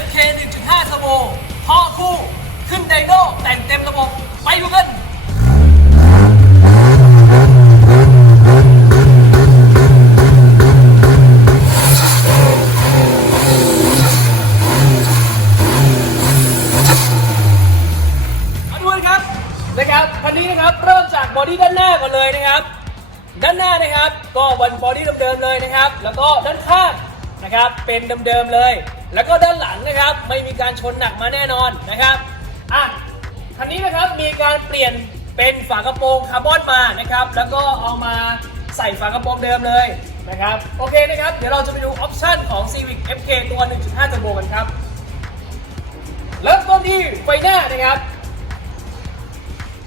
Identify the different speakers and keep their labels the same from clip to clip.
Speaker 1: FK 1.5 Turbo ท่อคู่ ขึ้นไดโน่แต่งเต็มระบบ ไปดูกันมาดูกันครับนะครับคันนี้นะครับเริ่มจากบอดี้ด้านหน้าก่อนเลยนะครับ ด้านหน้านะครับก็บนบอดี้เดิมๆเลยนะครับ แล้วก็ด้านข้างนะครับเป็นเดิมๆเลย แล้วก็ด้านหลังนะครับไม่มีการชนหนักมาแน่นอนนะครับอะคันนี้นะครับมีการเปลี่ยนเป็นฝากระโปรงคาร์บอนมานะครับ แล้วก็เอามาใส่ฝากระโปรงเดิมเลยนะครับโอเคนะครับ เดี๋ยวเราจะไปดูออปชันของ Civic FK ตัว 1.5 Turbo กันครับเริ่มต้นที่ไฟหน้านะครับ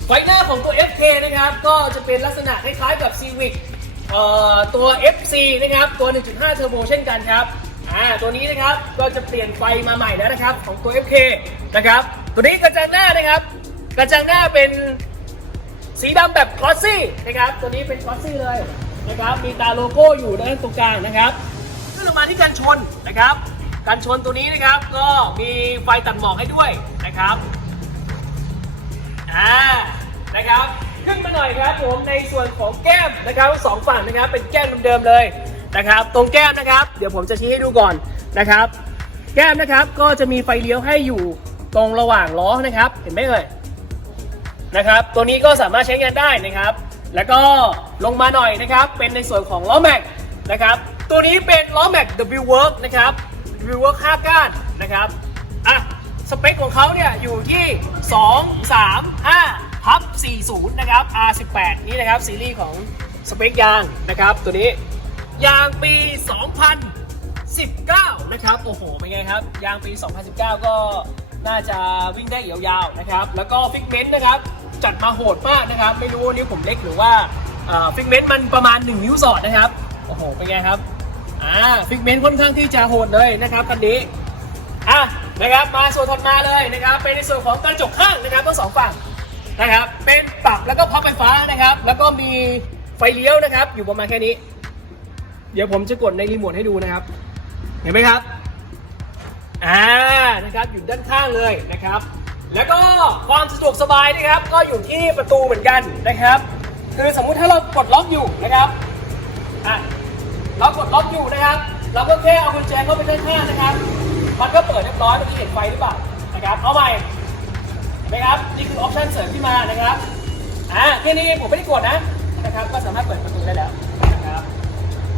Speaker 1: ไฟหน้าของตัว FK นะครับ ก็จะเป็นลักษณะคล้ายๆกับ Civic เอ่อตัว FC นะครับ ตัว 1.5 Turbo เช่นกันครับ อ่าตัวนี้นะครับก็จะเปลี่ยนไฟมาใหม่แล้วนะครับ ของตัว FK นะครับ ตัวนี้กระจังหน้านะครับ กระจังหน้าเป็นสีดำแบบคลอสซี่นะครับ ตัวนี้เป็นคลอสซี่เลยนะครับ มีตาโลโก้อยู่ด้านตรงกลางนะครับขึ้นลงมาที่กันชนนะครับ กันชนตัวนี้นะครับก็มีไฟตัดหมอกให้ด้วยนะครับอ่านะครับ ขึ้นมาหน่อยครับผมในส่วนของแก้มนะครับสองฝั่งนะครับเป็นแก้มเดิมๆเลย นะครับ ตรงแก้มนะครับ เดี๋ยวผมจะชี้ให้ดูก่อนนะครับ แก้มนะครับก็จะมีไฟเลี้ยวให้อยู่ตรงระหว่างล้อนะครับ เห็นไหมเอ่ยนะครับ ตัวนี้ก็สามารถใช้งานได้นะครับ แล้วก็ลงมาหน่อยนะครับ เป็นในส่วนของล้อแม็กนะครับ ตัวนี้เป็นล้อแม็ก W Work นะครับ W Work 5ก้านนะครับอะสเปคของเขาเนี่ยอยู่ที่ 2 3 5พับ40 นะครับ R18 นี่นะครับซีรีส์ของสเปคยางนะครับตัวนี้ ยางปี 2019 นะครับ โอ้โห เป็นไงครับ ยางปี 2019 ก็น่าจะวิ่งได้ยาวๆนะครับ แล้วก็ฟิกเมนต์นะครับ จัดมาโหดมากนะครับ ไม่รู้ว่านิ้วผมเล็กหรือว่าฟิกเมนต์มันประมาณ 1 นิ้วสอดนะครับ โอ้โห เป็นไงครับ อ่า ฟิกเมนต์ค่อนข้างที่จะโหดเลยนะครับคันนี้ อะ นะครับ มาส่วนถัดมาเลยนะครับ เป็นในส่วนของกระจกข้างนะครับทั้งสองฝั่งนะครับ เป็นปรับแล้วก็พับไฟฟ้านะครับ แล้วก็มีไฟเลี้ยวนะครับ อยู่ประมาณแค่นี้ เดี๋ยวผมจะกดในรีโมทให้ดูนะครับ เห็นไหมครับ อ่า นะครับอยู่ด้านข้างเลยนะครับ แล้วก็ความสะดวกสบายนะครับ ก็อยู่ที่ประตูเหมือนกันนะครับ คือสมมุติถ้าเรากดล็อกอยู่นะครับ อะ เรากดล็อกอยู่นะครับ เราก็แค่เอากุญแจเข้าไปด้านข้างนะครับ มันก็เปิดเรียบร้อยเมื่อกี้เห็นไฟหรือเปล่า นะครับ เอาใหม่นะครับ นี่คือออปชันเสริมที่มานะครับ อ่าแค่นี้ผมไม่ได้กดนะ นะครับ ก็สามารถเปิดประตูได้แล้ว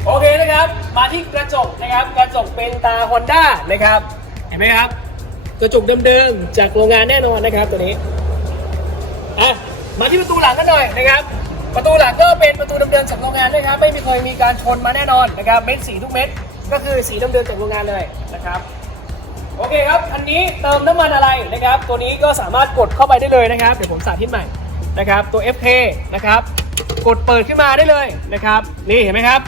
Speaker 1: โอเคนะครับ มาที่กระจกนะครับ กระจกเป็นตา Honda นะครับ เห็นไหมครับ กระจกเดิมๆ จากโรงงานแน่นอนนะครับตัวนี้ อะ มาที่ประตูหลังกันหน่อยนะครับ ประตูหลังก็เป็นประตูเดิมๆจากโรงงานด้วยครับ ไม่มีเคยมีการชนมาแน่นอนนะครับ เม็ดสีทุกเม็ด ก็คือสีเดิมๆจากโรงงานเลยนะครับโอเคครับ อันนี้เติมน้ำมันอะไรนะครับ ตัวนี้ก็สามารถกดเข้าไปได้เลยนะครับ เดี๋ยวผมสาธิตใหม่นะครับ ตัว FK นะครับ กดเปิดขึ้นมาได้เลยนะครับ นี่เห็นไหมครับ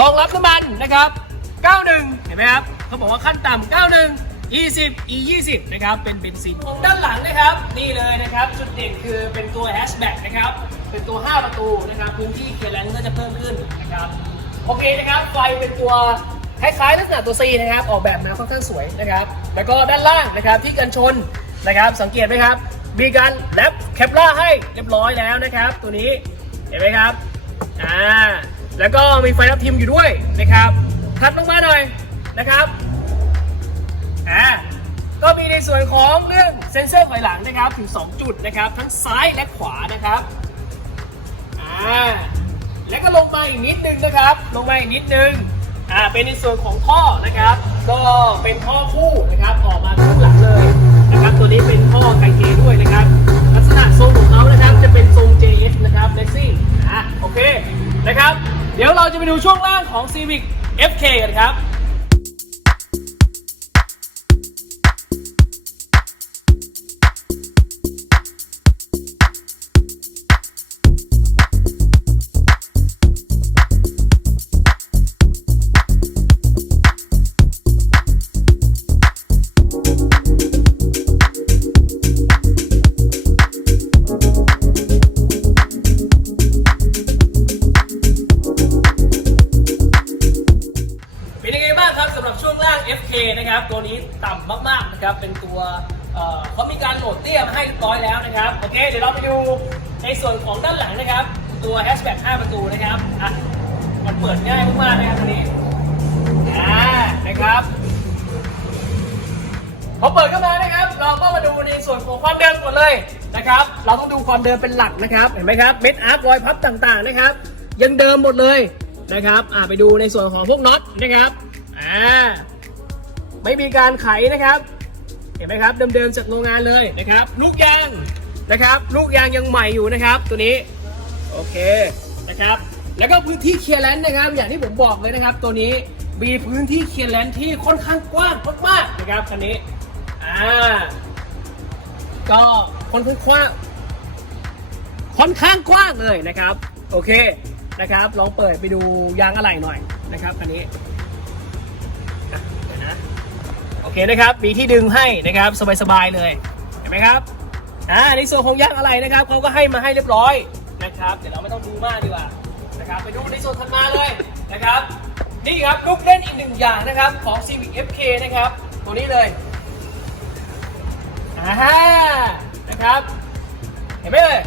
Speaker 1: รองรับน้ำมันนะครับ 91 เห็นไหมครับเขาบอกว่าขั้นต่ำ91 20 e 20นะครับเป็นเบนซินด้านหลังนะครับ นี่เลยนะครับจุดเด่นคือเป็นตัวแฮชแบ็กนะครับเป็นตัว 5 ประตูนะครับพื้นที่เคลียร์แรงก็จะเพิ่มขึ้นนะครับโอเคนะครับไฟเป็นตัวคล้ายๆลักษณะตัว C นะครับออกแบบมาค่อนข้างสวยนะครับ แล้วก็ด้านล่างนะครับที่กันชนนะครับ สังเกตไหมครับมีการแรปแคปล่าให้เรียบร้อยแล้วนะครับ ตัวนี้เห็นไหมครับอ่า แล้วก็มีไฟรับทิมอยู่ด้วยนะครับถัดลงมาหน่อยนะครับอ่าก็มีในส่วนของเรื่องเซ็นเซอร์ถอยหลังนะครับถึง 2 จุดนะครับ ทั้งซ้ายและขวานะครับอ่าแล้วก็ลงมาอีกนิดนึงนะครับ ลงมาอีกนิดนึงอ่าเป็นในส่วนของท่อนะครับ ก็เป็นท่อคู่นะครับออกมาข้างหลังเลยนะครับ ตัวนี้เป็นท่อไกเทด้วยนะครับ ลักษณะทรงของเขานะครับจะเป็นทรง JS นะครับเลซี่อะโอเคนะครับ เดี๋ยวเราจะไปดูช่วงล่างของ Civic FK กันครับ ตัวนี้ต่ำมากๆนะครับเป็นตัวเขามีการโหลดเตี้ยมาให้เรียบร้อยแล้วนะครับโอเคเดี๋ยวเราไปดูในส่วนของด้านหลังนะครับ ตัวแฮชแบ็ก5ประตูนะครับอะมันเปิดง่ายมากๆนะครับตัวนี้อ่านะครับพอเปิดเข้ามานะครับ เราก็มาดูในส่วนของความเดิมก่อนเลยนะครับ เราต้องดูความเดิมเป็นหลักนะครับเห็นไหมครับเม็ดอาร์ตรอยพับต่างๆนะครับ ยังเดิมหมดเลยนะครับอ่าไปดูในส่วนของพวกน็อตนะครับอ่า ไม่มีการไขนะครับ เห็นไหมครับเดิมๆจากโรงงานเลยนะครับ ลูกยางนะครับ ลูกยางยังใหม่อยู่นะครับ ตัวนี้โอเคนะครับ แล้วก็พื้นที่เคลียร์แลนด์นะครับ อย่างที่ผมบอกเลยนะครับ ตัวนี้มีพื้นที่เคลียร์แลนด์ที่ค่อนข้างกว้างมากๆนะครับคันนี้อ่าก็ค่อนข้างกว้างค่อนข้างกว้างเลยนะครับ โอเคนะครับ ลองเปิดไปดูยางอะไหล่หน่อยนะครับคันนี้ เคนะครับ มีที่ดึงให้นะครับสบายๆเลย เห็นไหมครับ อ่า ในส่วนของยางอะไหล่นะครับเขาก็ให้มาให้เรียบร้อยนะครับ เดี๋ยวเราไม่ต้องดูมากดีกว่านะครับ ไปดูในส่วนถัดมาเลยนะครับ นี่ครับลูกเล่นอีกหนึ่งอย่างนะครับของ Civic FK นะครับ ตัวนี้เลยอ่านะครับ เห็นไหมเลย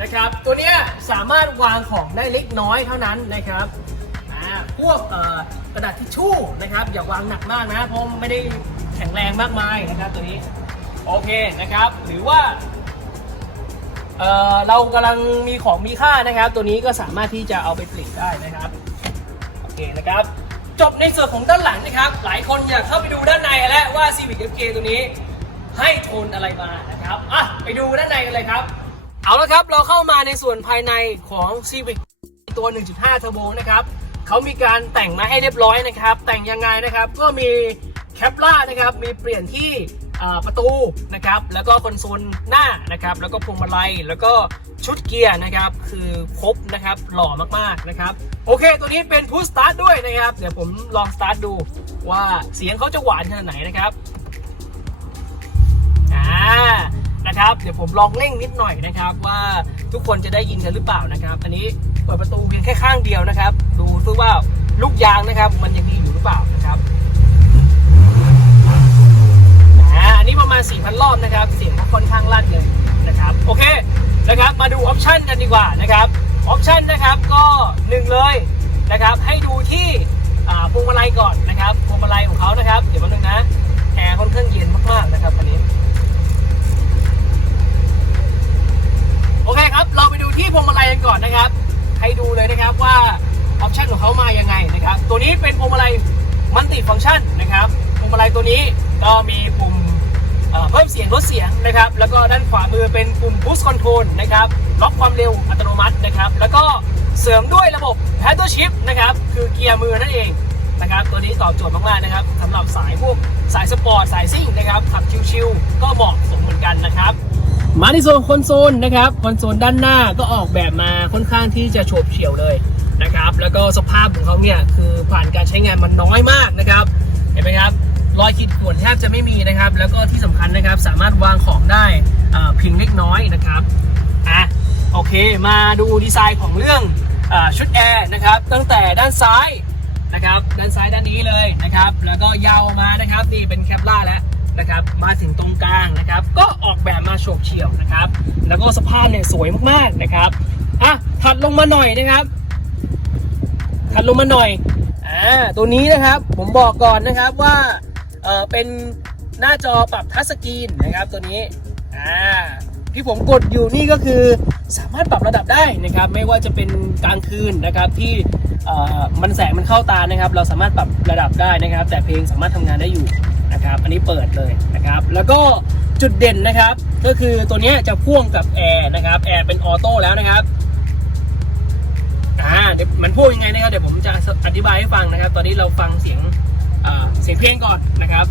Speaker 1: นะครับ ตัวเนี้ยสามารถวางของได้เล็กน้อยเท่านั้นนะครับ อ่าพวกกระดาษทิชชู่นะครับ อย่าวางหนักมากนะเพราะไม่ได้แข็งแรงมากมายนะครับตัวนี้โอเคนะครับ หรือว่าเเรากำลังมีของมีค่านะครับ ตัวนี้ก็สามารถที่จะเอาไปผลิตได้นะครับโอเคนะครับ จบในส่วนของด้านหลังนะครับ หลายคนอยากเข้าไปดูด้านในแล้วว่า Civic FK ตัวนี้ให้โทนอะไรมานะครับอะไปดูด้านในกันเลยครับ เอาละครับเราเข้ามาในส่วนภายในของ Civic ตัว 1.5 Turbo นะครับ เขามีการแต่งมาให้เรียบร้อยนะครับ แต่งยังไงนะครับ ก็มีแคปล่านะครับ มีเปลี่ยนที่ประตูนะครับ แล้วก็คอนโซลหน้านะครับ แล้วก็พวงมาลัย แล้วก็ชุดเกียร์นะครับ คือครบนะครับ หล่อมากๆนะครับ โอเค ตัวนี้เป็นพุชสตาร์ทด้วยนะครับ เดี๋ยวผมลองสตาร์ทดูว่าเสียงเขาจะหวานขนาดไหนนะครับ อ่า นะครับ เดี๋ยวผมลองเร่งนิดหน่อยนะครับ ว่าทุกคนจะได้ยินกันหรือเปล่านะครับ อันนี้เปิดประตูเพียงแค่ข้างเดียวนะครับ ดูซิว่าลูกยางนะครับ มันยังมีอยู่หรือเปล่านะครับอันนี้ประมาณ 4,000 รอบนะครับเสียงก็ค่อนข้างลั่นเลยนะครับโอเคนะครับมาดูออปชันกันดีกว่านะครับออปชันนะครับก็หนึ่งเลยนะครับให้ดูที่พวงมาลัยก่อนนะครับพวงมาลัยของเขานะครับเดี๋ยวแป๊บนึงนะแอร์ค่อนข้างเย็นมากๆนะครับคันนี้โอเคครับเราไปดูที่พวงมาลัยกันก่อนนะครับ ให้ดูเลยนะครับว่า ออปชันของเขามายังไงนะครับ ตัวนี้เป็นพวงมาลัยมัลติฟังก์ชันนะครับพวงมาลัยตัวนี้ก็มีปุ่มเอ่อเพิ่มเสียงลดเสียงนะครับ แล้วก็ด้านขวามือเป็นปุ่ม Boost Control นะครับล็อกความเร็วอัตโนมัตินะครับ แล้วก็เสริมด้วยระบบ Paddle Shift นะครับ คือเกียร์มือนั่นเองนะครับ ตัวนี้ตอบโจทย์มากๆนะครับสำหรับสายพวกสายสปอร์ต สายซิ่งนะครับ ขับชิวๆก็เหมาะสมเหมือนกันนะครับ มาในโซนคอนโซลนะครับ คอนโซลด้านหน้าก็ออกแบบมาค่อนข้างที่จะโฉบเฉี่ยวเลย นะครับ แล้วก็สภาพของเขาเนี่ยคือผ่านการใช้งานมันน้อยมากนะครับ เห็นไหมครับรอยขีดข่วนแทบจะไม่มีนะครับ แล้วก็ที่สำคัญนะครับสามารถวางของได้เพียงเล็กน้อยนะครับอะโอเค มาดูดีไซน์ของเรื่องอชุดแอร์นะครับ ตั้งแต่ด้านซ้ายนะครับ ด้านซ้ายด้านนี้เลยนะครับ แล้วก็ยาวมานะครับนี่เป็นแคปล่าแล้วนะครับ มาถึงตรงกลางนะครับ ก็ออกแบบมาโฉบเฉี่ยวนะครับ แล้วก็สภาพเนี่ยสวยมากๆนะครับอะถัดลงมาหน่อยนะครับ ถัดลงมาหน่อยอ่าตัวนี้นะครับผมบอกก่อนนะครับว่าเออเป็นหน้าจอปรับทัชสกรีนนะครับตัวนี้อ่าที่ผมกดอยู่นี่ก็คือสามารถปรับระดับได้นะครับ ไม่ว่าจะเป็นกลางคืนนะครับที่เอ่อมันแสงมันเข้าตานะครับ เราสามารถปรับระดับได้นะครับ แต่เพลงสามารถทำงานได้อยู่นะครับ อันนี้เปิดเลยนะครับ แล้วก็จุดเด่นนะครับ ก็คือตัวนี้จะพ่วงกับแอร์นะครับแอร์เป็นออโต้แล้วนะครับ อ่าเดี๋ยวมันพูดยังไงนะครับเดี๋ยวผมจะอธิบายให้ฟังนะครับ ตอนนี้เราฟังเสียงอ่าเสียงเพลงก่อนนะครับ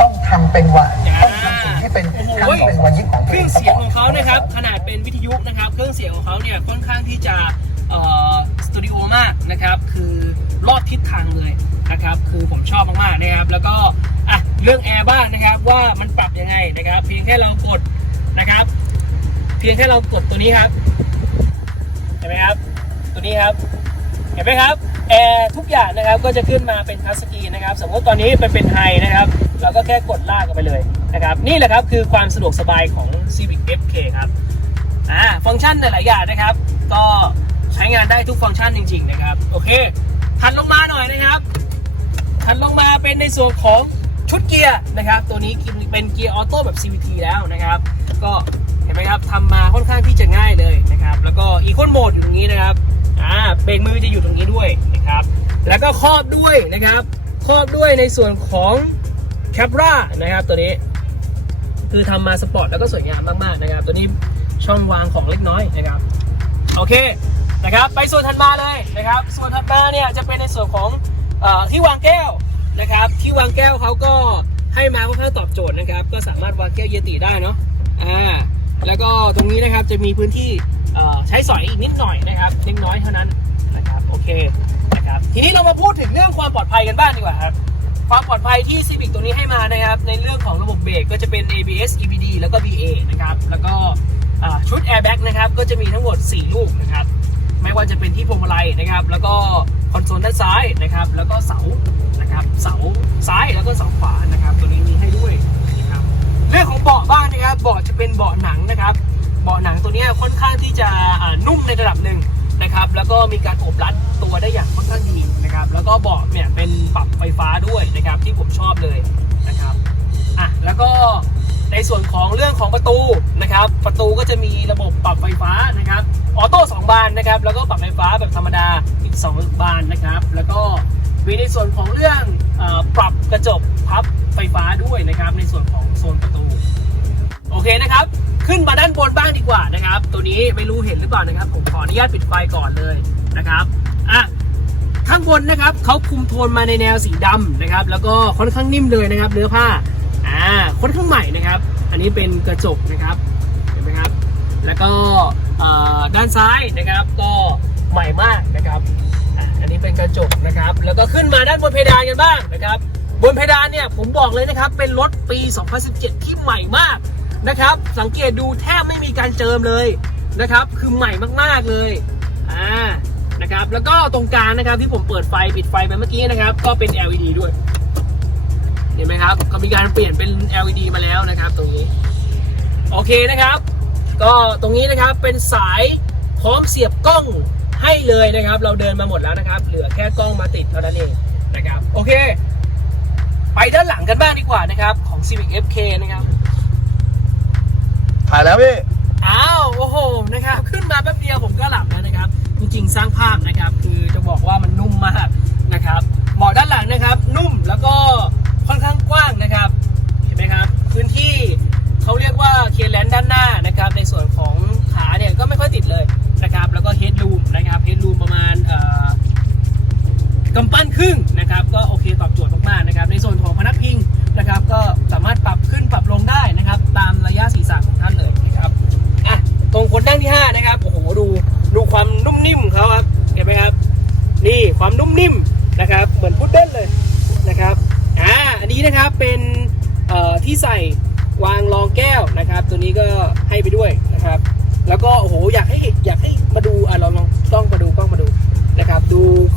Speaker 2: ต้องทำเป็นว่า
Speaker 1: อ่า
Speaker 2: ต้องทำสิ่งที่เป็น
Speaker 1: โอ้โห
Speaker 2: ทำเป็นวันยิ่งของ
Speaker 1: เค
Speaker 2: ตัวเอ
Speaker 1: รื่อง
Speaker 2: ง
Speaker 1: เสียงของเขานะครับ ขนาดเป็นวิทยุนะครับ เครื่องเสียงของเขาเนี่ยค่อนข้างที่จะเอ่อสตูดิโอมากนะครับ คือรอดทิศทางเลยนะครับ คือผมชอบมากๆนะครับ แล้วก็อะเรื่องแอร์บ้างนะครับว่ามันปรับยังไงนะครับ เพียงแค่เรากดนะครับ เพียงแค่เรากดตัวนี้ครับ เห็นไหมครับ ตัวนี้ครับ เห็นไหมครับ แอร์ทุกอย่างนะครับก็จะขึ้นมาเป็นทัชสกรีนนะครับ สมมติตอนนี้เป็นเป็นไฮนะครับ เราก็แค่กดลากกันไปเลยนะครับ นี่แหละครับคือความสะดวกสบายของ Civic FK ครับ อ่า ฟังก์ชันหลาย ๆ อย่างนะครับ ก็ใช้งานได้ทุกฟังก์ชันจริง ๆ นะครับ โอเค ถัดลงมาหน่อยนะครับถัดลงมาเป็นในส่วนของชุดเกียร์นะครับ ตัวนี้เป็นเกียร์ออโต้แบบ CVT แล้วนะครับ ก็เห็นไหมครับทำมาค่อนข้างที่จะง่ายเลย ก็อีโหมดอยู่ตรงนี้นะครับอ่าเบรกมือจะอยู่ตรงนี้ด้วยนะครับแล้วก็ครอบด้วยนะครับครอบด้วยในส่วนของแคปรานะครับตัวนี้คือทำมาสปอร์ตแล้วก็สวยงามมากๆนะครับ ตัวนี้ช่องวางของเล็กน้อยนะครับโอเคนะครับไปส่วนถัดมาเลยนะครับ ส่วนถัดมาเนี่ยจะเป็นในส่วนของอที่วางแก้วนะครับ ที่วางแก้วเขาก็ให้มาค่อนข้างตอบโจทย์นะครับ ก็สามารถวางแก้วเยติได้เนาะอ่าแล้วก็ตรงนี้นะครับจะมีพื้นที่ ใช้สอยอีกนิดหน่อยนะครับเล็กน้อยเท่านั้นนะครับโอเคนะครับทีนี้เรามาพูดถึงเรื่องความปลอดภัยกันบ้างดีกว่าครับความปลอดภัยที่ Civic ตัวนี้ให้มานะครับ ในเรื่องของระบบเบรกก็จะเป็น ABS EBD แล้วก็ BA นะครับแล้วก็ชุด Airbag นะครับก็จะมีทั้งหมด 4 ลูกนะครับไม่ว่าจะเป็นที่พวงมาลัยนะครับ แล้วก็คอนโซลด้านซ้ายนะครับ แล้วก็เสานะครับเสาซ้ายแล้วก็เสาขวานะครับ ตัวนี้มีให้ด้วยนะครับเรื่องของเบาะบ้างนะครับเบาะจะเป็นเบาะหนังนะครับ เบาะหนังตัวนี้ค่อนข้างที่จะนุ่มในระดับหนึ่งนะครับ แล้วก็มีการโอบรัดตัวได้อย่างค่อนข้างดีนะครับ แล้วก็เบาะเนี่ยเป็นปรับไฟฟ้าด้วยนะครับที่ผมชอบเลยนะครับอะแล้วก็ในส่วนของเรื่องของประตูนะครับ ประตูก็จะมีระบบปรับไฟฟ้านะครับออโต้สองบานนะครับ แล้วก็ปรับไฟฟ้าแบบธรรมดาอีกสองบานนะครับ แล้วก็มีในส่วนของเรื่องอปรับกระจกพับไฟฟ้าด้วยนะครับ ในส่วนของโซนประตู โอเคนะครับ ขึ้นมาด้านบนบ้างดีกว่านะครับ ตัวนี้ไม่รู้เห็นหรือเปล่านะครับ ผมขออนุญาตปิดไฟก่อนเลยนะครับอะข้างบนนะครับเขาคุมโทนมาในแนวสีดำนะครับ แล้วก็ค่อนข้างนิ่มเลยนะครับ เนื้อผ้าอ่าค่อนข้างใหม่นะครับ อันนี้เป็นกระจกนะครับเห็นไหมครับ แล้วก็อ่อด้านซ้ายนะครับก็ใหม่มากนะครับอะอันนี้เป็นกระจกนะครับ แล้วก็ขึ้นมาด้านบนเพดานกันบ้างนะครับ บนเพดานเนี่ยผมบอกเลยนะครับเป็นรถปี 2017 ที่ใหม่มาก นะครับ สังเกตดูแทบไม่มีการเจิมเลยนะครับ คือใหม่มากๆเลยอ่านะครับ แล้วก็ตรงกลางนะครับที่ผมเปิดไฟปิดไฟไปเมื่อกี้นะครับ ก็เป็น LED ด้วย เห็นไหมครับ ก็มีการเปลี่ยนเป็น LED มาแล้วนะครับ ตรงนี้ โอเคนะครับ ก็ตรงนี้นะครับเป็นสายพร้อมเสียบกล้องให้เลยนะครับ เราเดินมาหมดแล้วนะครับ เหลือแค่กล้องมาติดเท่านั้นเองนะครับ โอเค ไปด้านหลังกันบ้างดีกว่านะครับ ของ Civic FK นะครับ
Speaker 3: ถ่ายแล้วพี่
Speaker 1: อ้าวโอ้โหนะครับ ขึ้นมาแป๊บเดียวผมก็หลับแล้วนะครับ จริงๆสร้างภาพนะครับ คือจะบอกว่ามันนุ่มมากนะครับเบาะด้านหลังนะครับ นุ่มแล้วก็ค่อนข้างกว้างนะครับ เห็นไหมครับ พื้นที่เขาเรียกว่าเคลียร์แลนด้านหน้านะครับ ในส่วนของ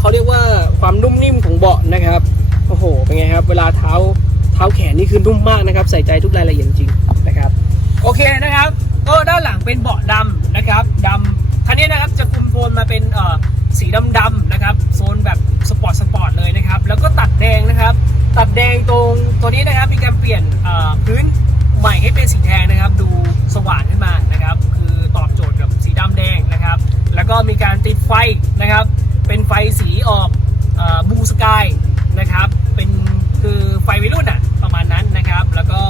Speaker 1: เขาเรียกว่าความนุ่มนิ่มของเบาะนะครับโอ้โหเป็นไงครับเวลาเท้าเท้าแขนนี่คือนุ่มมากนะครับ ใส่ใจทุกรายละเอียดจริงนะครับ โอเคนะครับ ก็ด้านหลังเป็นเบาะดำนะครับดำคันนี้นะครับจะคุมโทนมาเป็นเอ่อสีดำๆนะครับโซนแบบสปอร์ตสปอร์ตเลยนะครับ แล้วก็ตัดแดงนะครับ ตัดแดงตรงตัวนี้นะครับมีการเปลี่ยนเอ่อพื้นใหม่ให้เป็นสีแดงนะครับ ดูสว่างขึ้นมานะครับ คือตอบโจทย์กับสีดำแดงนะครับ แล้วก็มีการติดไฟนะครับ เป็นไฟสีออกบูสกายนะครับ เป็นคือไฟวิรุ่นอะประมาณนั้นนะครับ แล้วก็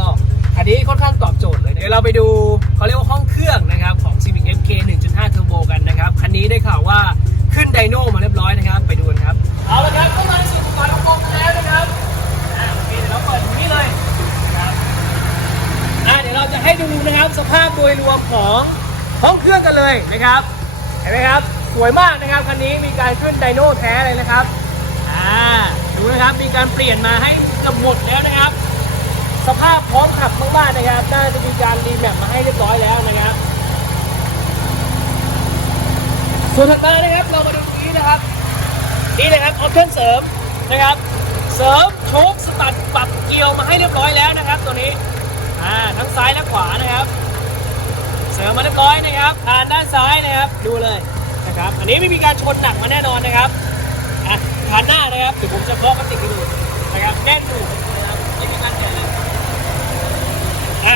Speaker 1: อันนี้ค่อนข้างตอบโจทย์เลย เดี๋ยวเราไปดูเขาเรียกว่าห้องเครื่องนะครับของ Civic FK 1.5 Turbo กันนะครับ คันนี้ได้ข่าวว่าขึ้นไดโน่มาเรียบร้อยนะครับ ไปดูกันครับ เอาละครับเข้ามาสู่ฝากระโปรงแล้วนะครับอ่าโอเคเดี๋ยวเราเปิดตรงนี้เลยนะครับอะเดี๋ยวเราจะให้ดูนะครับสภาพโดยรวมของห้องเครื่องกันเลยนะครับ เห็นไหมครับ สวยมากนะครับคันนี้มีการขึ้นไดโน่แท้เลยนะครับอ่าดูนะครับมีการเปลี่ยนมาให้เกือบหมดแล้วนะครับ สภาพพร้อมขับมากๆนะครับน่าจะมีการรีแมปมาให้เรียบร้อยแล้วนะครับส่วนถัดมานะครับเรามาดูตรงนี้นะครับนี่เลยครับออปชั่นเสริมนะครับ เสริมโชคสตัดปรับเกียวมาให้เรียบร้อยแล้วนะครับ ตัวนี้อ่าทั้งซ้ายและขวานะครับ เสริมมาเรียบร้อยนะครับทานด้านซ้ายนะครับ ดูเลย นะครับ อันนี้ไม่มีการชนหนักมาแน่นอนนะครับอะทานหน้านะครับเดี๋ยวผมจะบล็อกกันติดให้ดูนะครับแก้ดูนะครับไม่มีการแกะเลยอะ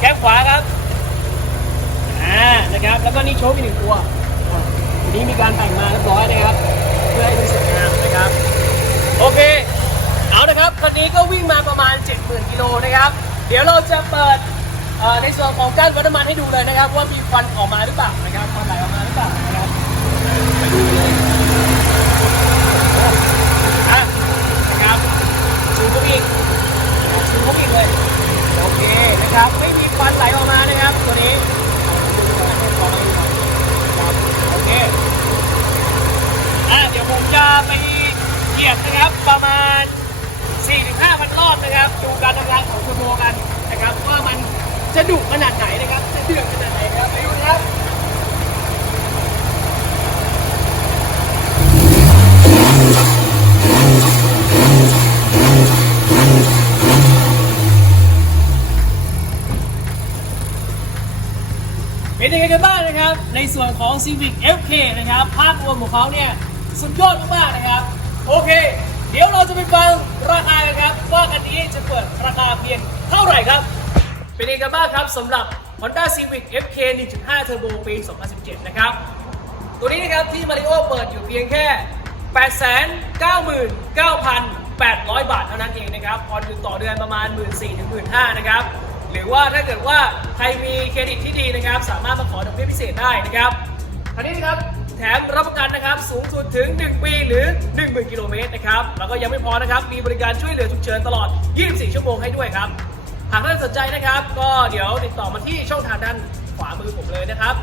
Speaker 1: แก้มขวาครับอ่านะครับ แล้วก็นี่โชว์อีกหนึ่งตัวอันนี้มีการแต่งมาเรียบร้อยนะครับ เพื่อให้ดูสวยงามนะครับ โอเค เอานะครับคันนี้ก็วิ่งมาประมาณ 70,000กิโลนะครับ เดี๋ยวเราจะเปิด ในส่วนของการวัดน้ำมันให้ดูเลยนะครับ ว่ามีควันออกมาหรือเปล่านะครับควันไหลออกมาหรือเปล่านะครับไปดูเลยอะนะครับซูมเข้าไปอีกซูมเข้าไปอีกเลยโอเคนะครับไม่มีควันไหลออกมานะครับตัวนี้โอเคอะเดี๋ยวผมจะไปเหยียบนะครับประมาณ4-5พันรอบนะครับ ดูการทำงานของเทอร์โบกันนะครับว่ามัน จะดุขนาดไหนนะครับ จะเดือดขนาดไหนครับไปดูนะครับเป็นยังไงกันบ้างนะครับ ในส่วนของ Civic FK นะครับ ภาพรวมของเขาเนี่ยสุดยอดมากๆนะครับ โอเค เดี๋ยวเราจะไปฟังราคากันครับ ว่ากันนี้จะเปิดราคาเพียงเท่าไหร่ครับ เป็นยังกันบ้างครับสำหรับ Honda Civic FK 1.5 Turbo ปี 2017 นะครับ ตัวนี้นะครับที่มาริโอเปิดอยู่เพียงแค่ 899,800 บาทเท่านั้นเองนะครับผ่อนอยู่ต่อเดือนประมาณ 1 4 0 0 0ถึง15,000 นะครับ หรือว่าถ้าเกิดว่าใครมีเครดิตที่ดีนะครับ สามารถมาขอดอกเบี้ยพิเศษได้นะครับคันนี้นะครับแถมรับประกันนะครับสูงสุดถึง 1 ปีหรือ 10,000 กิโลเมตรนะครับ แล้วก็ยังไม่พอนะครับ มีบริการช่วยเหลือฉุกเฉินตลอด 24 ชั่วโมงให้ด้วยครับ หากท่านสนใจนะครับ ก็เดี๋ยวติดต่อมาที่ช่องทางด้านขวามือผมเลยนะครับ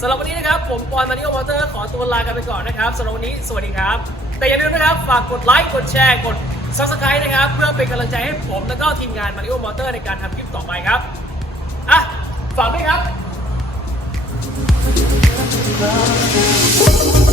Speaker 1: สำหรับวันนี้นะครับ ผมปอนมาริโอมอเตอร์ขอตัวลากันไปก่อนนะครับสำหรับวันนี้สวัสดีครับ แต่อย่าลืมนะครับฝากกดไลค์กดแชร์กด subscribe นะครับ เพื่อเป็นกำลังใจให้ผม แล้วก็ทีมงานมาริโอมอเตอร์ในการทำคลิปต่อไปครับอะฝากด้วยครับ